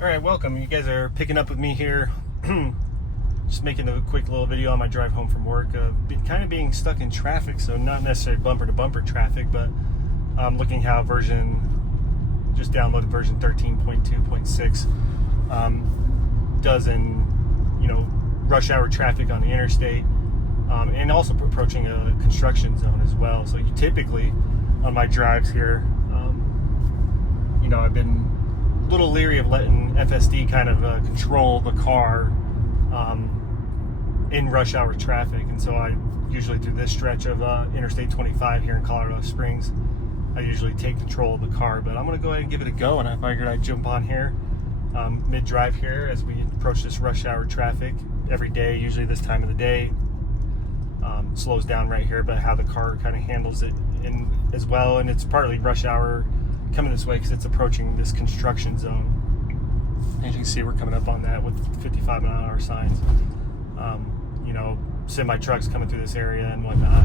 All right, welcome. You guys are picking up with me here. Just making a quick little video on my drive home from work of kind of being stuck in traffic. So not necessarily bumper to bumper traffic, but looking how just downloaded version 13.2.6 does in, rush hour traffic on the interstate, and also approaching a construction zone as well. So you typically on my drives here, I've been a little leery of letting FSD kind of control the car in rush hour traffic, and so I usually through this stretch of Interstate 25 here in Colorado Springs, I usually take control of the car. But I'm going to go ahead and give it a go, and I figured I'd jump on here mid-drive here as we approach this rush hour traffic every day. Usually this time of the day slows down right here, but how the car kind of handles it in as well. And it's partly rush hour coming this way because it's approaching this construction zone. As you can see, we're coming up on that with 55-mile-an-hour signs. Semi trucks coming through this area and whatnot.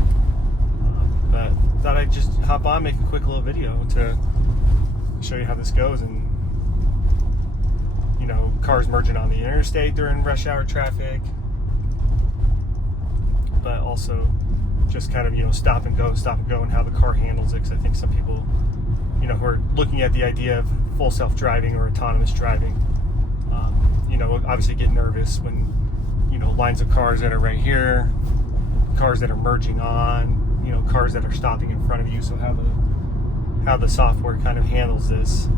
But thought I'd just hop on, make a quick little video to show you how this goes. And cars merging on the interstate during rush hour traffic, but also just kind of stop and go, and how the car handles it. Because I think some people who are looking at the idea of full self-driving or autonomous driving, obviously get nervous when lines of cars that are right here, cars that are merging on, cars that are stopping in front of you. So how the software kind of handles this,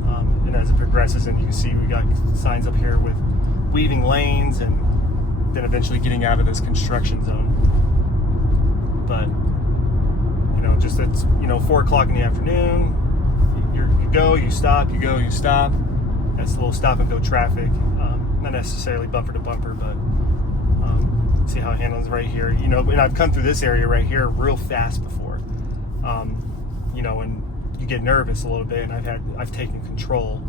and as it progresses, and you can see we got signs up here with weaving lanes, and then eventually getting out of this construction zone. But just it's 4 o'clock in the afternoon. You go, you stop, you go, you stop. That's a little stop and go traffic. Not necessarily bumper to bumper, but see how it handles right here. And I've come through this area right here real fast before. And you get nervous a little bit, and I've taken control.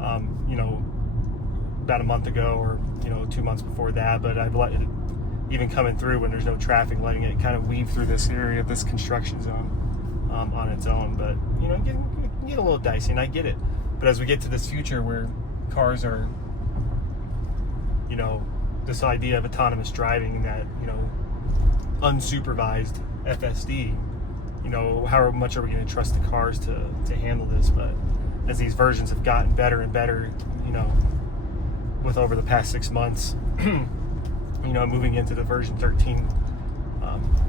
About a month ago, or 2 months before that. But I've let it, even coming through when there's no traffic, letting it kind of weave through this area, this construction zone, on its own. But get a little dicey, and I get it. But as we get to this future where cars are, this idea of autonomous driving, and that unsupervised FSD, how much are we going to trust the cars to handle this? But as these versions have gotten better and better, with over the past 6 months, moving into the version 13,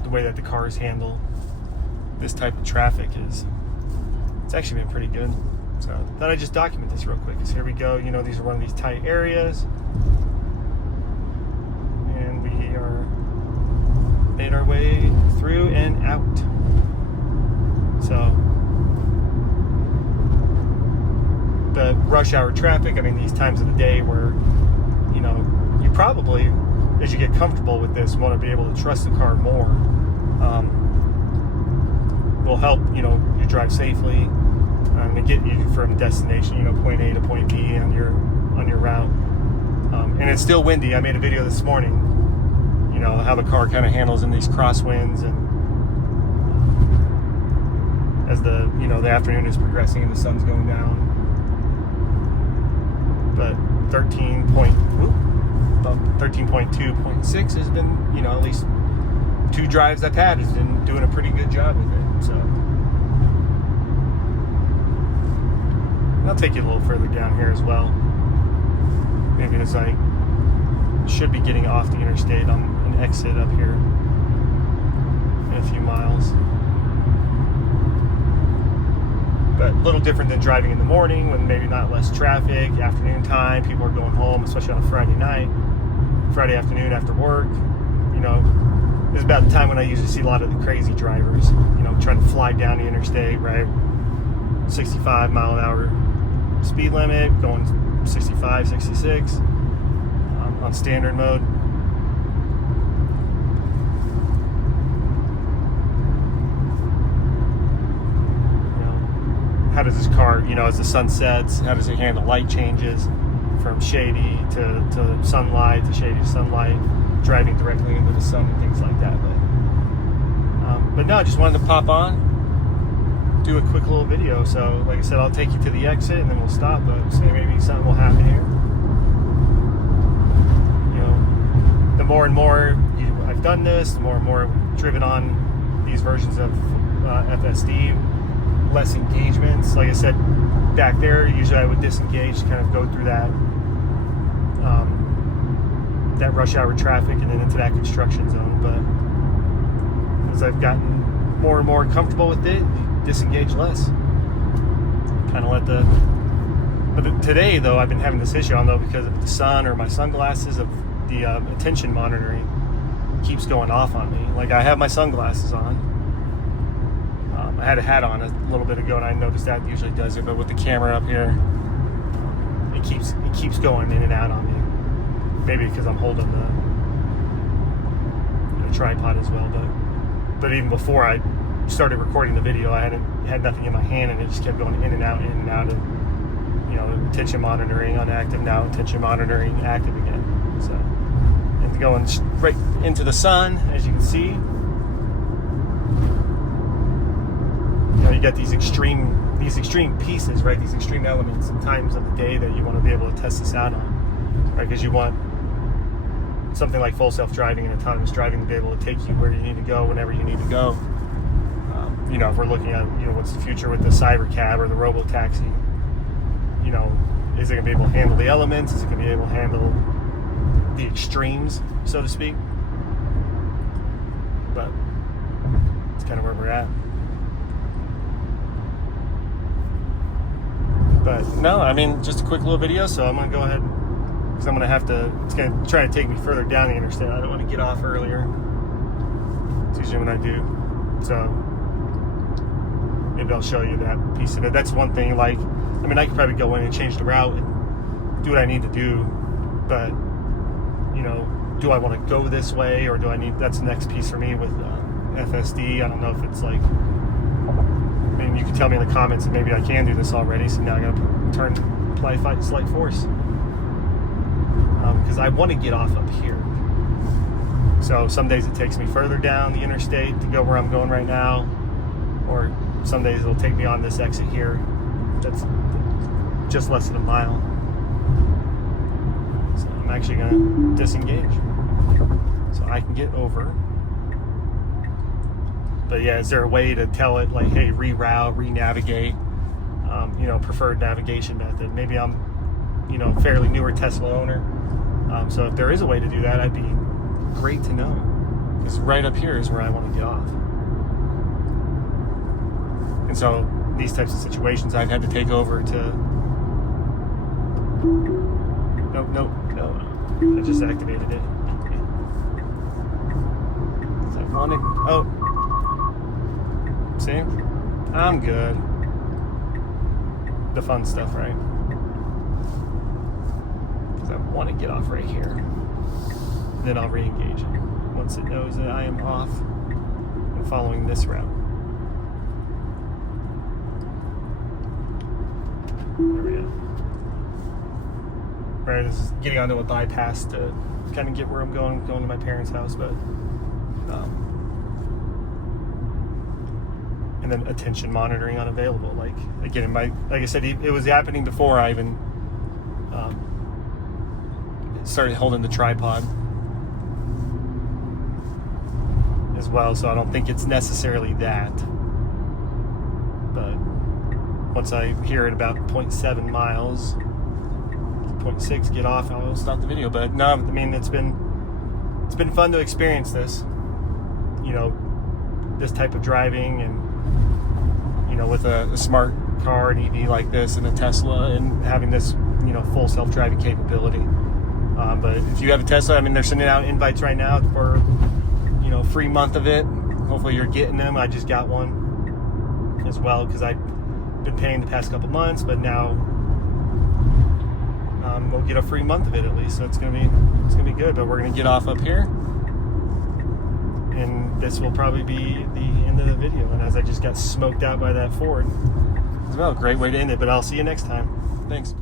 the way that the cars handle this type of traffic it's actually been pretty good. So thought I'd just document this real quick, because here we go. These are one of these tight areas, and we are made our way through and out. So the rush hour traffic, these times of the day where you probably, as you get comfortable with this, want to be able to trust the car more. Will help you drive safely, and get you from destination, point A to point B on your route. And it's still windy. I made a video this morning, how the car kind of handles in these crosswinds, and as the the afternoon is progressing and the sun's going down. But 13.2.6 has been, at least 2 drives I've had, has been doing a pretty good job with it. So I'll take you a little further down here as well. Maybe as I should be getting off the interstate on an exit up here in a few miles. But a little different than driving in the morning when maybe not less traffic. Afternoon time, people are going home, especially on a Friday night, Friday afternoon after work. This is about the time when I usually see a lot of the crazy drivers, trying to fly down the interstate, right? 65-mile-an-hour speed limit, going 65, 66 on standard mode. How does this car, as the sun sets, how does it handle light changes from shady to sunlight, to shady to sunlight, driving directly into the sun and things like that. But no, I just wanted to pop on, do a quick little video. So like I said, I'll take you to the exit and then we'll stop, but maybe something will happen here. more and more I've done this, the more and more I've driven on these versions of FSD, less engagements. Like I said back there, usually I would disengage, kind of go through that that rush hour traffic and then into that construction zone. But as I've gotten more and more comfortable with it, disengage less. Kind of let the... But today, though, I've been having this issue. I don't know because of the sun or my sunglasses, of the attention monitoring keeps going off on me. Like, I have my sunglasses on. I had a hat on a little bit ago, and I noticed that usually does it. But with the camera up here, it keeps going in and out on me. Maybe because I'm holding the tripod as well. But even before I started recording the video, I had nothing in my hand, and it just kept going in and out, and attention monitoring unactive, now attention monitoring active again. So, and going right into the sun, as you can see. You got these extreme pieces, right? These extreme elements and times of the day that you want to be able to test this out on, right? Because you want something like full self-driving and autonomous driving to be able to take you where you need to go whenever you need to go. If we're looking at what's the future with the cyber cab or the robo taxi, is it going to be able to handle the elements? Is it going to be able to handle the extremes, so to speak? But it's kind of where we're at. But no, I mean, just a quick little video, so I'm going to go ahead, because I'm going to have to, it's going to try to take me further down the interstate. I don't want to get off earlier. It's usually when I do. So maybe I'll show you that piece of it. That's one thing, like, I mean, I could probably go in and change the route and do what I need to do, but, do I want to go this way, or do I need, that's the next piece for me with FSD. I don't know if it's like, I mean, you can tell me in the comments that maybe I can do this already, so now I got to apply slight force. Because I want to get off up here. So some days it takes me further down the interstate to go where I'm going right now, or some days it'll take me on this exit here. That's just less than a mile. So I'm actually going to disengage so I can get over. But yeah, is there a way to tell it, like, hey, reroute, re-navigate, preferred navigation method? Maybe I'm, fairly newer Tesla owner. So if there is a way to do that, I'd be great to know. Because right up here is where I want to get off. And so these types of situations, I've had to take over to... No. I just activated it. I want to... Oh. See? I'm good. The fun stuff, right? Because I want to get off right here. Then I'll re-engage it once it knows that I am off and following this route. There we go. Right, this is getting onto a bypass to kind of get where I'm going to my parents' house, but and then attention monitoring unavailable. Like, again, like I said, it was happening before I even started holding the tripod as well, so I don't think it's necessarily that. But once I hear it about 0.7 miles, 0.6, get off, I'll stop the video. But no, I mean, it's been fun to experience this, this type of driving, and with a smart car, an EV like this, and a Tesla, and having this full self-driving capability. But if you have a Tesla, I mean, they're sending out invites right now for free month of it. Hopefully you're getting them. I just got one as well because I've been paying the past couple months, but now we'll get a free month of it at least, so it's gonna be good. But we're gonna get off up here, and this will probably be the end of the video. And as I just got smoked out by that Ford as well, great way to end it. But I'll see you next time. Thanks.